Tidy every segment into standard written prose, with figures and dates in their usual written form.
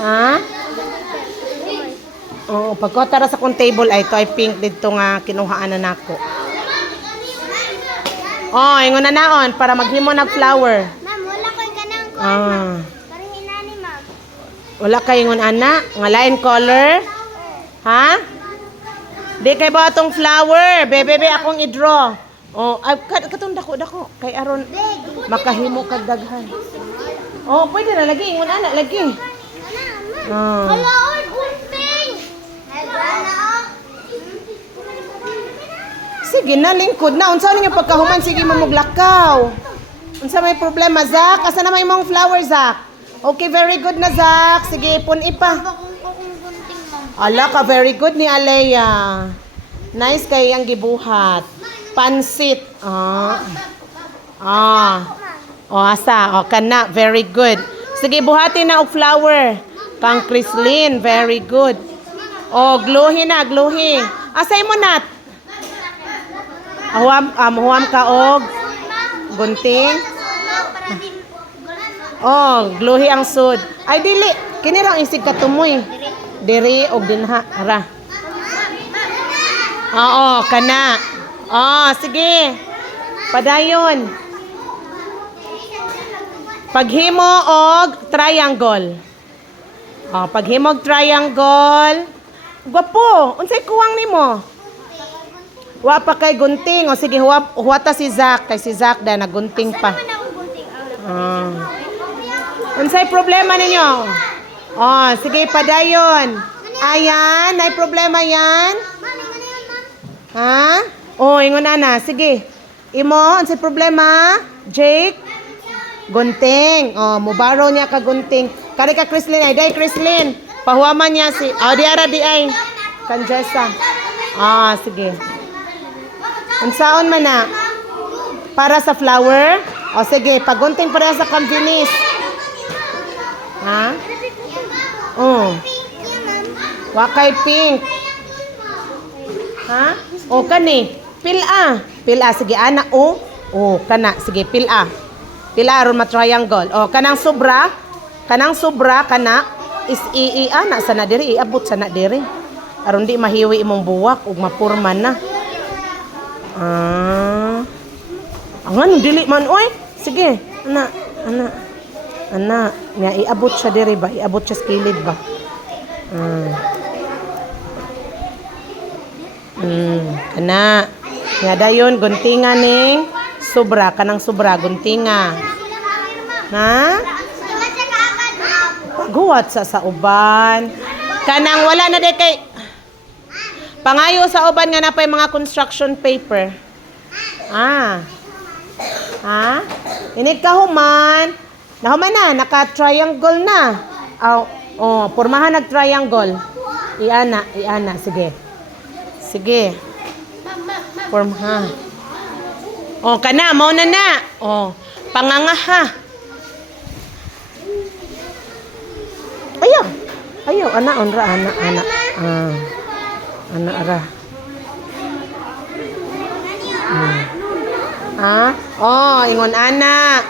Ha? Oo, pagkotara sa kong table ay ito ay pink dito nga kinuhaan na nako. Oh, ingon na naon para maghimo nag flower. Ma'am, wala ko kanang ko. Ah. Parang inani, ma'am. Wala kay ingon ana, nga lain color. Ha? Di kay ba atong flower? Bebe akong i-draw. Oh, ay katong dako kay aron makahimo kag daghan. Oh, pwede na lagi ingon ana lagi. Ah. Hala, oy, gunting! Sige na, lingkod na. Unsa ninyo pagkahuman, sige mo maglakaw. Unsa may problema, Zach? Asa na may mong flower, Zach? Okay, very good na, Zach. Sige, pun-ipa. Akong gunting, ma'am. Ala ka, very good ni Alea. Nice kay ang gibuhat. Pansit. Oh, asa? Oh, kana. Very good. Sige, buhatin na og flower. Kang Chrislyn, very good. Oh, gluhi na, gluhi. Asay mo nat? Huwam ka og gunting. Oh, gluhi ang sud. Ay dili, kini ra isig katumoy. Diri og dinha ara. Oo, kana. Oh, sige. Padayon. Paghimo og triangle. Oh, paghimo og triangle. Gwapo, unsay kuwang nimo? Wa pa kay gunting. O sige, huwata si Zach. Kay si Zach na nagunting pa. Unsay problema ninyo? Oh, sige, padayon. Ayan, may problema yan? Ha? Oh, ingon na. Sige. Imo, unsay problema? Jake? Gunting. Oh, mubaro niya ka gunting. Kari ka Chrislyn ay. Day Chrislyn. Pahuwaman niya si... Oh, di ara di ay. Kanjesa. Ah, sige. Unsaon man na? Para sa flower? O sige, pagunting para sa kambinis. Ha? Oh. Wakay pink. Ha? O kani, pila. Pila sige ana o. O kana sige pila. Pila aron ma-triangle. O kanang sobra kana is ana sana diri iabot sana diri. Aron di mahiwi imong buwak ug mapurman na. Angan dili man oy. Sige, ana. Nya iabot siya diri ba? Iabot siya sa kilid ba? Kana. Nya dayon guntingan ning sobra kanang sobra guntinga. Ha? Paguwat sa uban. Kanang wala na day kay pangayo sa uban nga napay mga construction paper. Ha? Init ka human. Nahuman na, naka-triangle na. Oh, pormahan nag-triangle. Iana, sige. Sige. Pormahan. Oh, kana, mauna na. Oh, pangangaha. Ayaw, ana. Ana ara. Oh, ingon ana.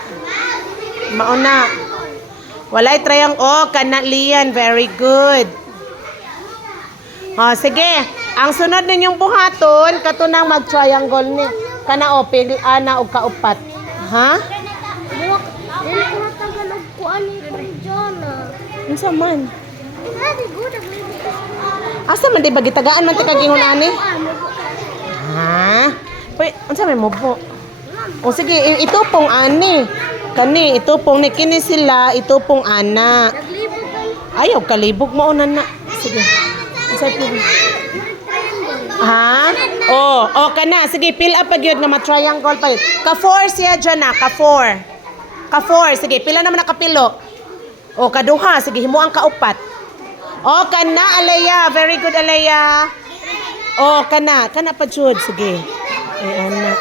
Mauna. Walay triangle. Oh, kana liyan. Very good. Oh, sige. Ang sunod ninyong buhaton, katunang mag-triangle ni. Kana o, ana o kaupat. Ha? Dili ko natagalog ko ani Jona. Unsa man? Very good. Asa man di ba gitagaan man ti kag ingon ani? Ha? Unsa may mubo? O sige, ito pong ani. Kani, ito pong ni kini sila, ito pong ana. Naglibog kayo. Ayaw, kalibog mo na. Sige. Unsay po? Ha? Oh, kana. Sige, fill up pag yun nga ma-triangle pa yun. Ka-4 siya dyan na, ka-4. Ka-4, sige, pila naman nakapilo. O, kaduha, sige, himo ang kaupat. O, kana, Alea. Very good, Alea. O, kana pa jud, sige. Ana.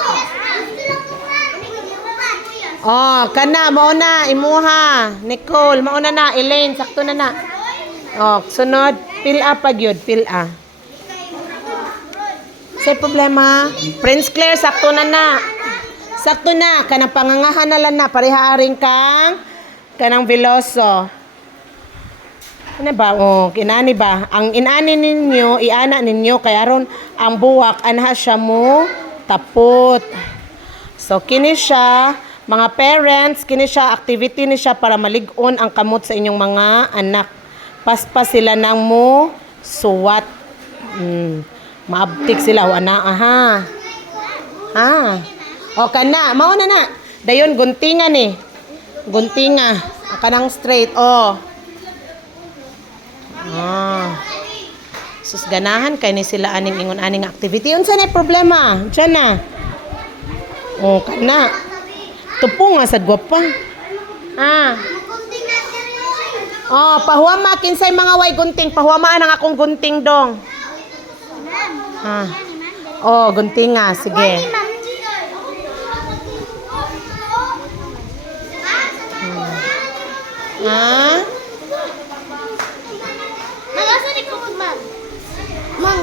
Oh, kana, mauna, imuha. Nicole, mauna na. Elaine, sakto na na. Oh, sunod. Fill up pag yun. Fill up. Say problema. Prince Claire, sakto na na. Sakto na. Kanang pangangahan na lang na. Parihaaring kang kanang Veloso. Ano ba? Oh, kinani ba? Ang inani ninyo, iana ninyo kay aron ang buwak anha siya mo tapot. So kini siya, mga parents, kini siya activity ni siya para malig-on ang kamot sa inyong mga anak. Paspas sila nang mo suwat. Maabtik sila o ana aha. Ha. O kana, mao na. Dayon guntingan ni. Guntinga, kanang straight. Oh. Sus ganahan kay ni sila aning ingon aning activity. Unsa na problema? Diyan na. Oh, kana. Tupo nga sa gwapa. Oh, pahuama kinsay mga way gunting. Pahuamaan ang akong gunting dong. Oh, gunting nga. Sige. Ha?